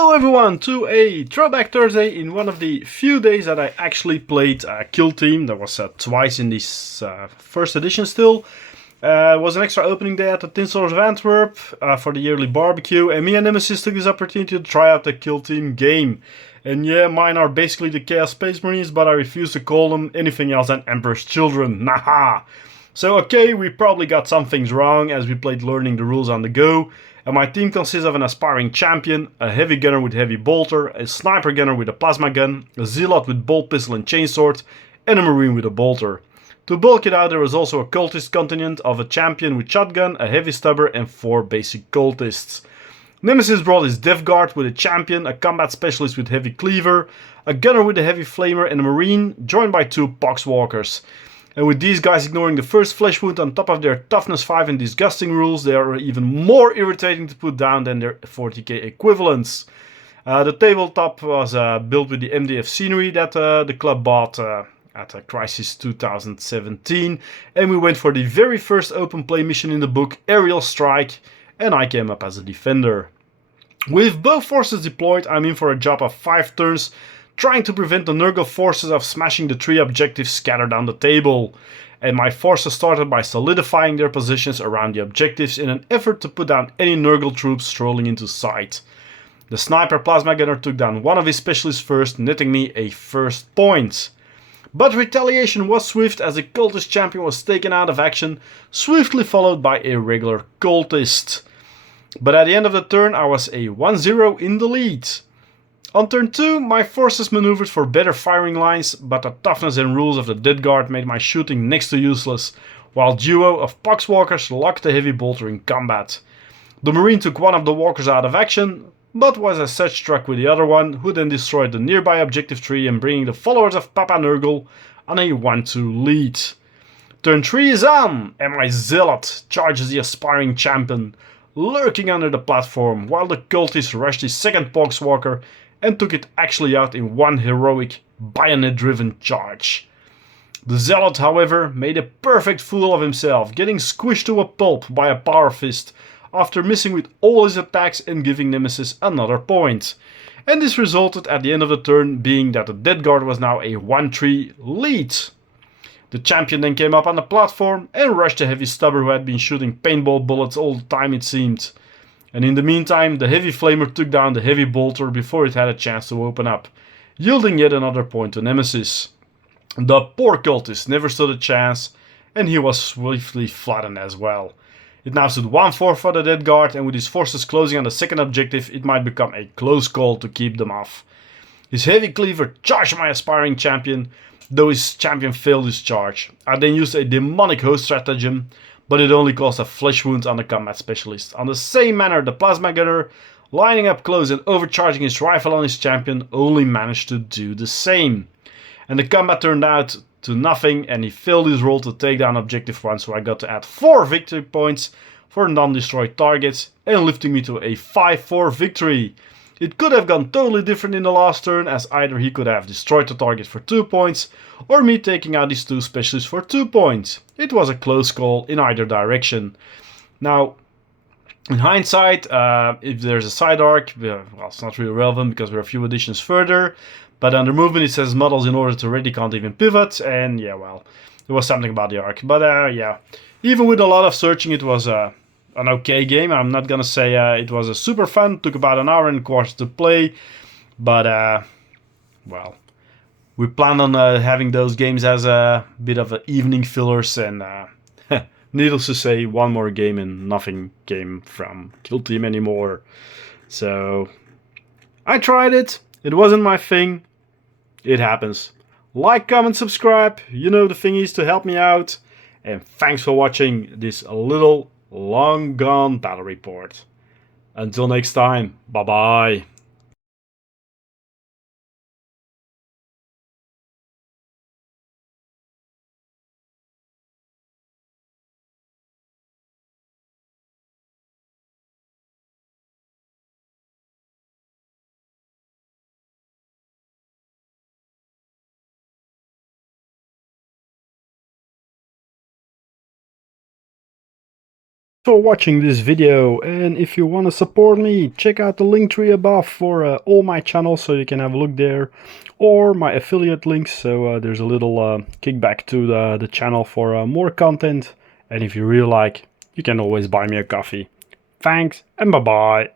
Hello everyone to a Throwback Thursday in one of the few days that I actually played Kill Team. That was twice in this first edition still. It was an extra opening day at the Tin Soldiers of Antwerp for the yearly barbecue, and me and Nemesis took this opportunity to try out the Kill Team game. And yeah, mine are basically the Chaos Space Marines, but I refuse to call them anything else than Emperor's Children. Naha! So okay, we probably got some things wrong as we played learning the rules on the go. And my team consists of an aspiring champion, a heavy gunner with heavy bolter, a sniper gunner with a plasma gun, a zealot with bolt pistol and chainsword, and a marine with a bolter. To bulk it out, there was also a cultist contingent of a champion with shotgun, a heavy stubber, and 4 basic cultists. Nemesis brought his Death Guard with a champion, a combat specialist with heavy cleaver, a gunner with a heavy flamer, and a marine, joined by 2 poxwalkers. And with these guys ignoring the first flesh wound on top of their toughness 5 and disgusting rules, they are even more irritating to put down than their 40k equivalents. The tabletop was built with the MDF scenery that the club bought at Crisis 2017, and we went for the very first open play mission in the book, Aerial Strike, and I came up as a defender. With both forces deployed, I'm in for a job of 5 turns, trying to prevent the Nurgle forces of smashing the 3 objectives scattered on the table. And my forces started by solidifying their positions around the objectives in an effort to put down any Nurgle troops strolling into sight. The sniper plasma gunner took down one of his specialists first, netting me a first point. But retaliation was swift as the cultist champion was taken out of action, swiftly followed by a regular cultist. But at the end of the turn I was a 1-0 in the lead. On turn 2, my forces maneuvered for better firing lines, but the toughness and rules of the Death Guard made my shooting next to useless, while duo of poxwalkers locked the heavy bolter in combat. The marine took one of the walkers out of action, but was as such struck with the other one, who then destroyed the nearby objective tree and bringing the followers of Papa Nurgle on a 1-2 lead. Turn 3 is on, and my zealot charges the aspiring champion, lurking under the platform, while the cultist rushed his second poxwalker and took it actually out in one heroic, bayonet-driven charge. The zealot, however, made a perfect fool of himself, getting squished to a pulp by a power fist after missing with all his attacks and giving Nemesis another point. And this resulted at the end of the turn being that the Death Guard was now a 1-3 lead. The champion then came up on the platform and rushed the heavy stubber who had been shooting paintball bullets all the time it seemed. And in the meantime, the heavy flamer took down the heavy bolter before it had a chance to open up, yielding yet another point to Nemesis. The poor cultist never stood a chance, and he was swiftly flattened as well. It now stood 1-4 for the Death Guard, and with his forces closing on the second objective, it might become a close call to keep them off. His heavy cleaver charged my aspiring champion, though his champion failed his charge. I then used a demonic host stratagem, but it only caused a flesh wound on the combat specialist. On the same manner, the plasma gunner, lining up close and overcharging his rifle on his champion, only managed to do the same. And the combat turned out to nothing, and he failed his roll to take down objective 1, so I got to add 4 victory points for non-destroyed targets, and lifting me to a 5-4 victory. It could have gone totally different in the last turn, as either he could have destroyed the target for 2 points, or me taking out these 2 specialists for 2 points. It was a close call in either direction. Now, in hindsight, if there's a side arc, well, it's not really relevant because we're a few additions further, but under movement it says models in order to ready can't even pivot, and yeah, well, there was something about the arc. But yeah, even with a lot of searching, it was an okay game. I'm not gonna say it was a super fun. Took about an hour and a quarter to play, but well, we plan on having those games as a bit of evening fillers, and needless to say, one more game and nothing came from Kill Team anymore. So I tried it. It wasn't my thing. It happens. Like, comment, subscribe. You know the thingies to help me out. And thanks for watching this little long gone battle report. Until next time, bye bye. for watching this video, and if you want to support me, check out the link tree above for all my channels, so you can have a look there, or my affiliate links, so there's a little kickback to the channel for more content. And if you really like, you can always buy me a coffee. Thanks and bye bye.